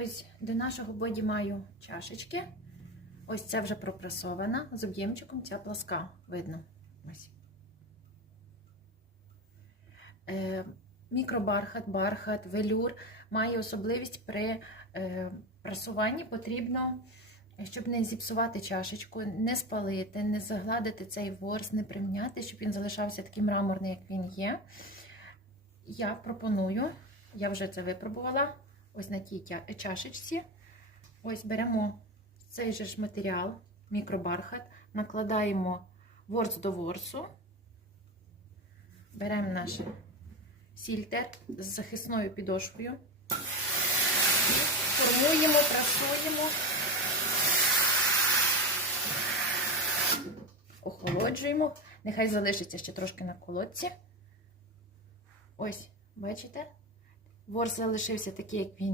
Ось до нашого боді маю чашечки. Ось ця вже пропресована з об'ємчиком, ця пласка видно. Ось. Е, мікробархат, бархат, велюр має особливість при е, прасуванні потрібно, щоб не зіпсувати чашечку, не спалити, не загладити цей ворс, не примняти, щоб він залишався таким мраморний, як він є. Я пропоную, я вже це випробувала, ось на тій чашечці. Ось беремо цей же ж матеріал, мікробархат, накладаємо ворс до ворсу, беремо наш сільтер з захисною підошвою, формуємо, прасуємо, охолоджуємо, нехай залишиться ще трошки на колодці. Ось, бачите? Ворс залишився такий, як він